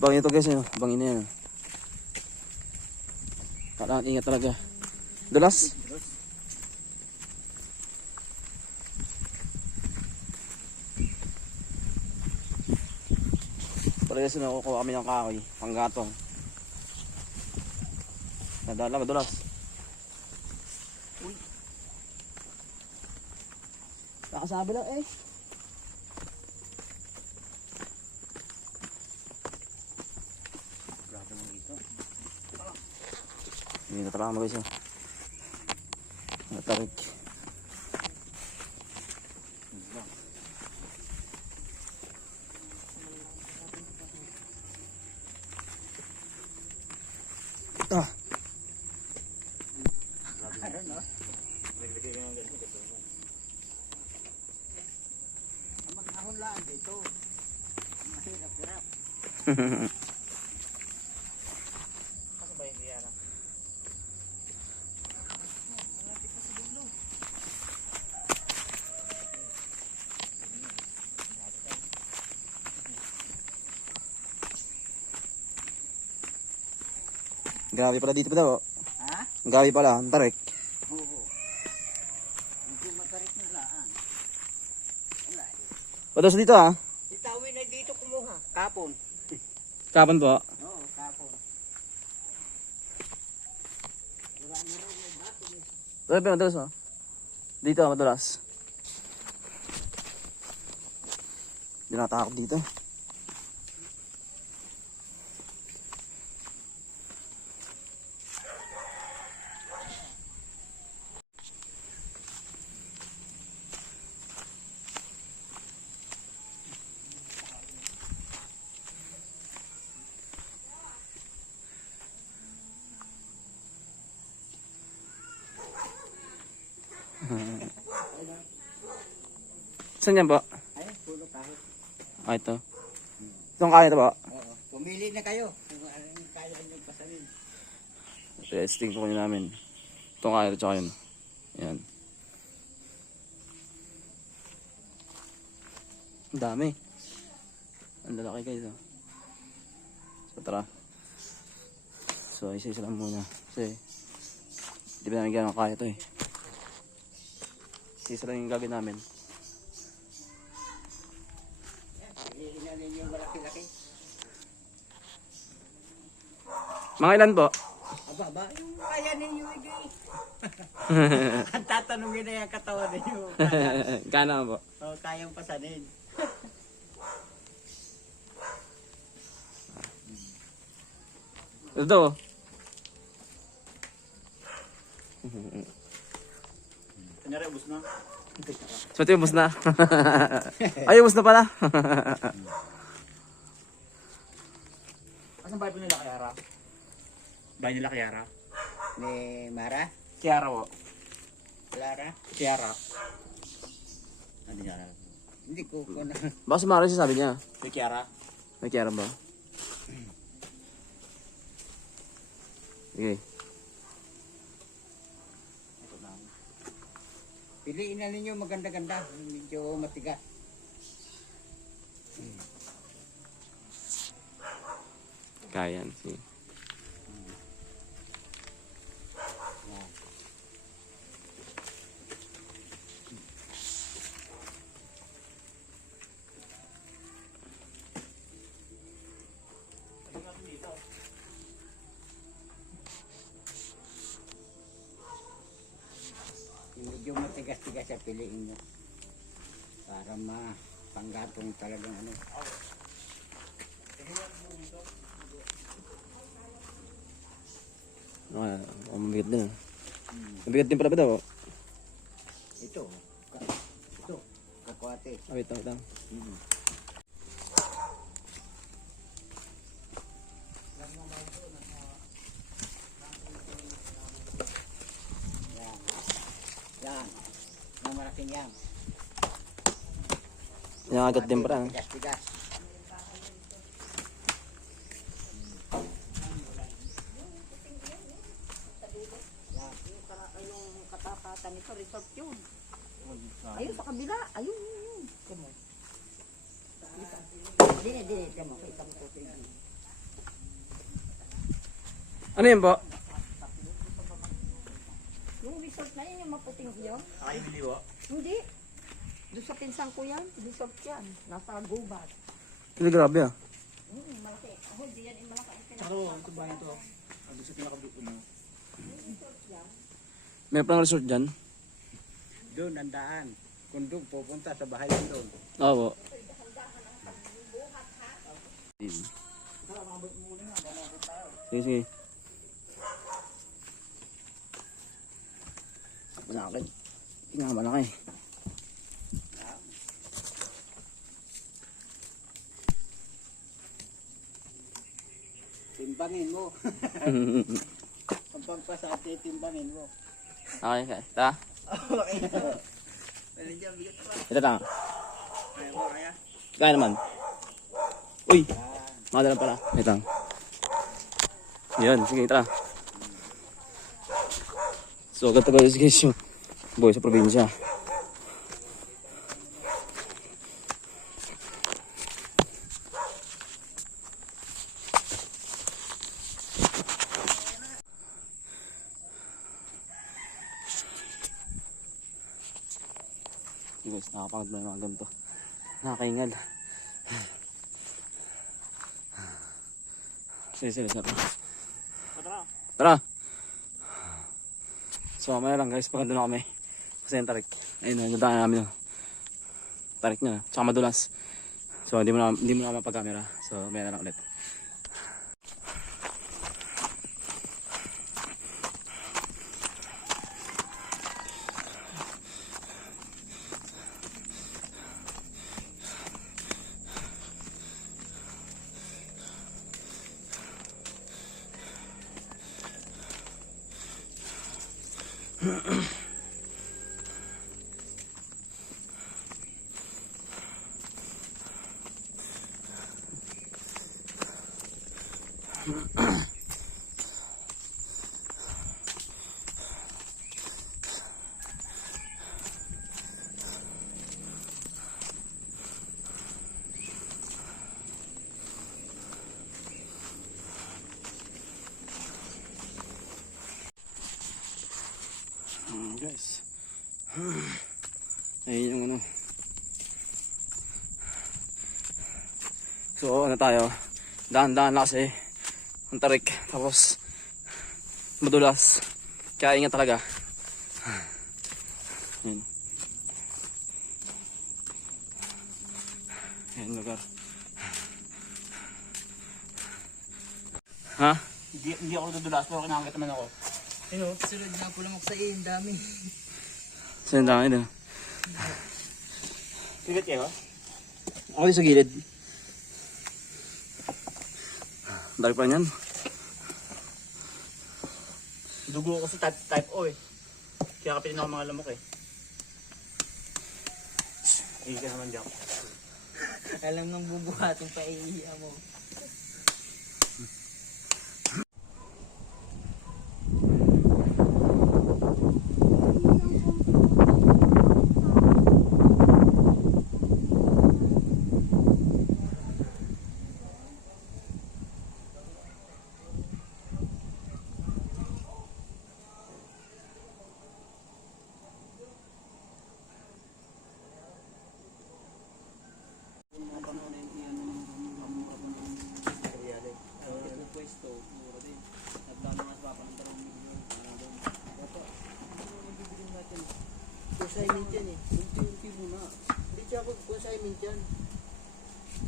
Bangin ito guys, yun. Bangin na yan. Kailangan ingat talaga. Dulas? Parehas na kukuha kami ng kahoy, panggatong. Nadala, madulas. Uy. Nakasabi lang eh. Grabe mo dito. Hindi na talaga guys. Natarik. Ah. Mag-ahon lang dito. Mahirap-hirap. Ano ba hindi yan? Grabe pala dito pa daw. Ha? Grabe pala, ang tarik. Oo. Hindi matarik na laan. Wala. Pados dito ah. Si Tawi na dito kumuha. Kapon. Kapan po? Oo, kapon. Wala na rin may bato eh. Grabe, madulas oh. Dito madulas. Hindi nakatakot dito. Saan yan po? Ay, pulo kahit. Ah, ito. Itong kaya ito po. Oo. Pumili na kayo. Kung anong kaya nyo pasanin. Testing po kanya namin. Itong kaya ito tsaka yun. Ayan. Ang dami. Ang lalaki guys. So tara. So isa-isa lang muna. Kasi hindi pa namin gano'ng kaya ito eh. Isa lang yung gagawin namin. Piliin na ninyo yung malaki-laki. Mga ilan po? Aba, yung kaya ninyo igay. Ang tatanungin na yung katawan ninyo. Kano po? O, kayang pasanin. Ito. Kanyari, ubus na. Swerte ubos na. Ay, ubos na pala. Asan bahay po nila Kiara? Bahay nila Kiara? Ni Mara? Kiara po. Clara? Kiara. Ano Kiara? Hindi ko na. Baka sumara siya sabi niya. Si Kiara? May Kiara ba? Okay. Piliin na ninyo maganda-ganda. Medyo matigas. Kaya yan. Sige. Medyo matigas-tigas sa piliin nyo. Para mapanggatong talagang ano. Mabigat din ah. Mabigat din pala ba daw? Ito. Ito. Kakwate. Wait lang. Yan. Yan. Yung malaking yan. Yung agad din pala. Tigas-tigas. Yung katapatan nito, resort yun. Ayun sa kabila. Ayun, yun. Hindi, tama. Kita mo ko. Ano yun po? Yung resort na yun, yung maputing yun. Nakibili po. Hindi. Doon sa pinsan ko yan. Resort yan. Nasa gubat. Hindi, grabe ah. Malaki. Ako, di yan yung malaki. Tsaka ito ba ito? Doon sa pinakabuto mo. May pang resort dyan? Doon, ang daan. Kung doon, pupunta sa bahay lang doon. Oo po. Sige, sige. Malaki. Tingnan, malaki. Timbangin mo. Ang pagpasate, timbangin mo. Okay, okay. Ta. Okay. Nandiyan, bigat pa. Ito ta. Kaya mo, kaya? Kaya naman. Uy! Makadala pala. Ito. Yan, sige, tara. So, agad tayo guys yung boy sa probinsya. Guys, nakapagod na yung mga ganito. Nakakaingal. Sige, sige, sige. Tara. Tara! So, mamaya lang guys, pag na kami. Kasi yung tarik. Ayun, nagdaan namin yung tarik niya. Tsaka madulas. So, hindi mo na mapag-camera. So, mamaya na lang ulit. Guys. Ayun yung ano. So, ano tayo? Daan-daan lang kasi ang tarik. Tapos, madulas. Kaya ingat talaga. Ayun. Ayun lugar. Ha? Hindi ako dudulas, pero kinakakit naman ako. Ano? Sunod nga po lang ako sa iyo, ang dami. Saan dami doon? Sigat kayo? Ako din sa gilid. Dali pa yan. Dugo ko sa type O eh. Kaya kapitin ako mga lamok eh. Hindi ka naman dyan. Alam nang bubuhatin pa iiya mo. Consignment yan eh. Unti-unti muna. Hindi siya ako consignment yan.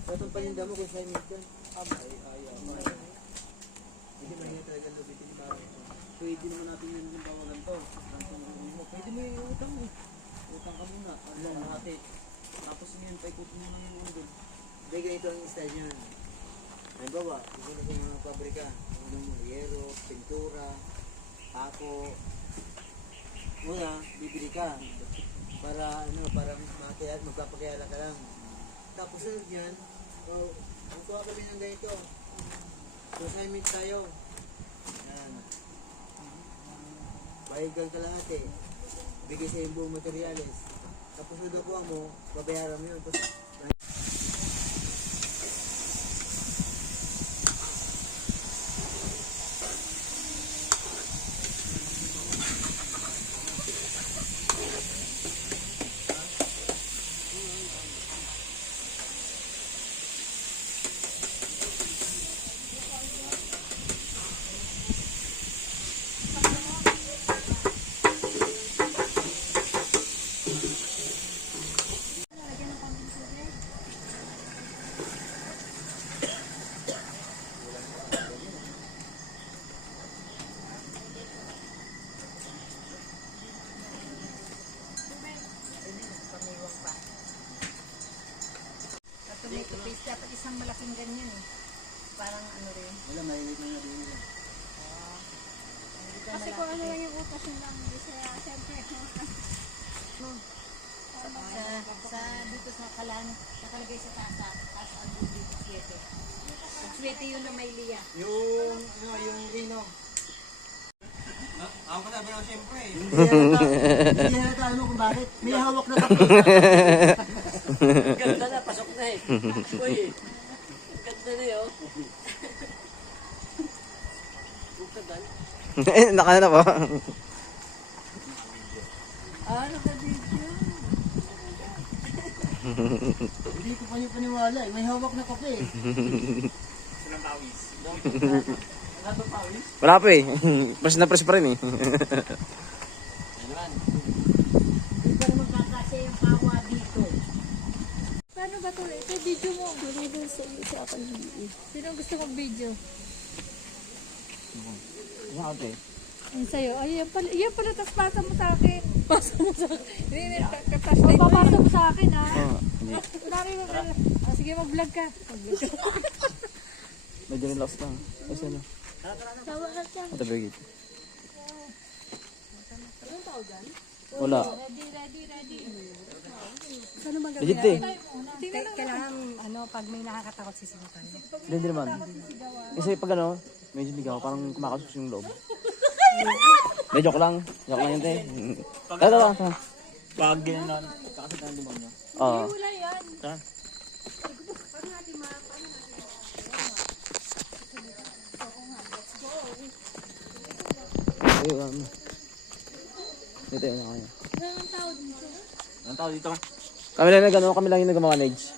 Sa itong paninda mo, consignment yan. Hindi ba niya talaga lubitin para pwede naman natin yan ng bawagan to. Pwede mo yung utang mo. Utang ka muna. Ano natin. Tapos ngayon, paikutin mo lang yung doon. Hindi, ganito ang style yan. Halimbawa, ito na sa mga pabrika. Yero, pintura, pako. Muna, bibili ka. Para magpapakayala ka lang. Tapos sunod yan, magkuha kami ng ganito. Consignment tayo. Yan. Bayagan ka lahat eh. Bigay sa yung buong materials. Tapos nakuha mo, babayaran mo yun. Tapos, kasing ganyan eh. Parang ano rin. Wala, mahilig na din nila. Kasi kung ano lang yung utos nila, hindi siya, siyempre, Sa dito sa kalan, nakalagay sa tasa, taas ang dito swete. Ang swete yun na may liya. Yung, ano, yung Rino. Ako na ba siyempre? Hindi halata ano kung bakit. May hawak na kape. Ganda na, pasok na eh. Uy, ganda na yun. Buktagal. Naka na po. Naka-video. Hindi ko paniwala eh. May hawak na kape. Silang pawis. Wala ba pawis? Wala pa eh. Press na press pa rin eh. Yan naman. Hindi pa naman kakasya yung pawa dito. paano ba ito? Ito video mo. Sino gusto mong video? Yan ate. Ang sa'yo. Ay, yan pala. Tapos pasa mo sa akin. Pasa mo sa akin. Hindi, papasa mo sa akin, ha? Oo, hindi. Wala rin mo. Sige, mag-vlog ka. Mag-vlog ka. Medyo relax lang. Ay, sino? Tawa ka siya. Ate Birgit. Wala. Ready. Ano ba Legit eh. Kailangan, ano, pag may nakakatakot sisimutan mo. Hindi naman. Kasi pag ano, medyo ligaw, parang kumakasus yung loob. Hindi, joke lang. Joke lang yun, te. Ito. Pag ginanon, kakasat ng demonyo. Oo. Wala yan. Ayun, Dito yun ako. Wala ang tao dito. Anong tao dito? Kami lang yung nag-manage.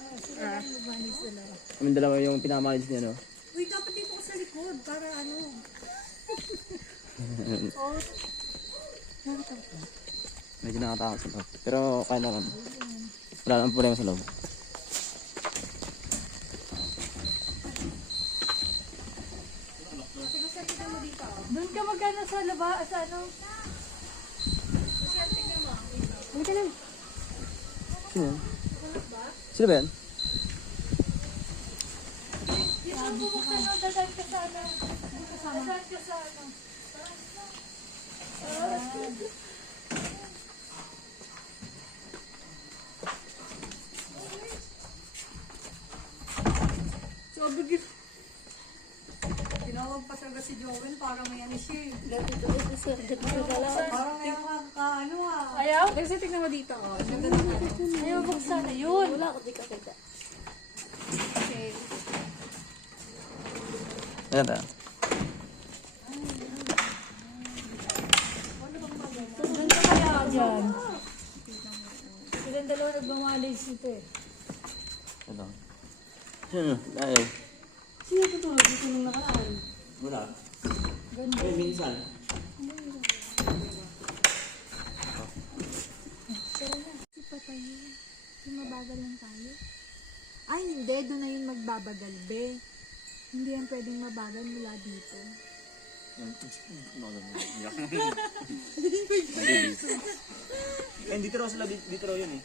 Kami dalawa yung pinamanage niya, no? Uy, dapat dito ko sa likod para ano. Medyo nakatakot sa loob. Pero kaya naman. Wala nang problema sa loob. Doon ka magkano sa laba, sa ano? Halika na. Sino yan? Sino ba yan? Yung bubuksan mo, dadaan ka sa ano? Dadaan ka sa ano? Sabi ko, tinawag pa talaga si Joel para may ano siya eh. Parang may ano ah. Ayaw? Kasi tignan mo dito. Oh. Ayaw buksan. Ayun. Wala ako di ka kita. Okay. Ayan ba? Doon ka kaya dyan. Silang dalawa nagmamanage nito eh. Ito. Sino? Ayaw. Sino ba ito? Dito nung nakaraan. Wala. Ganda. Ay, minsan. Pa tayo. Yung mabagal lang tayo. Ay, hindi. Doon na yun magbabagal, be. Hindi yan pwedeng mabagal mula dito. Dito raw sila, dito raw yun eh.